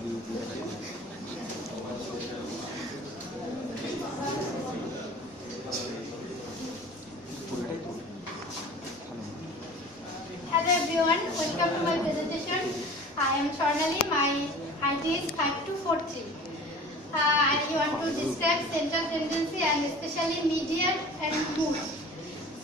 Hello everyone, welcome to my presentation. I am Swarnali, my height is 5243. I want to describe central tendency and especially median and mood.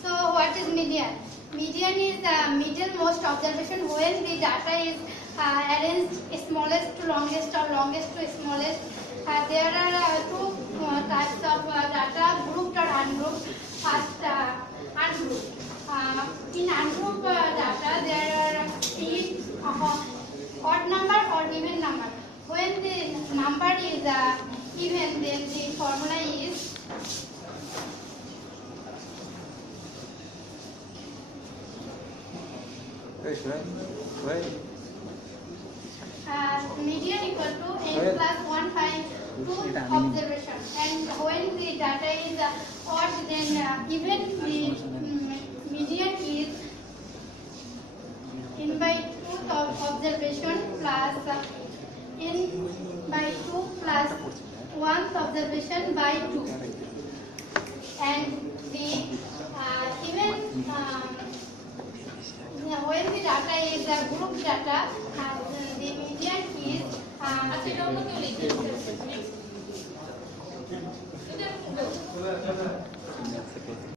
So what is median? Median is the middlemost observation when the data is arranged smallest to longest or longest to smallest. There are two types of data, grouped or ungrouped. First, ungrouped. In ungrouped data, there are odd number or even number. When the number is even, then the formula is median equal to n plus 1 by 2 observation. And when the data is odd, then even the median is n by 2 observation plus n by 2 plus 1th observation by 2. And the even when the data is group data, the median is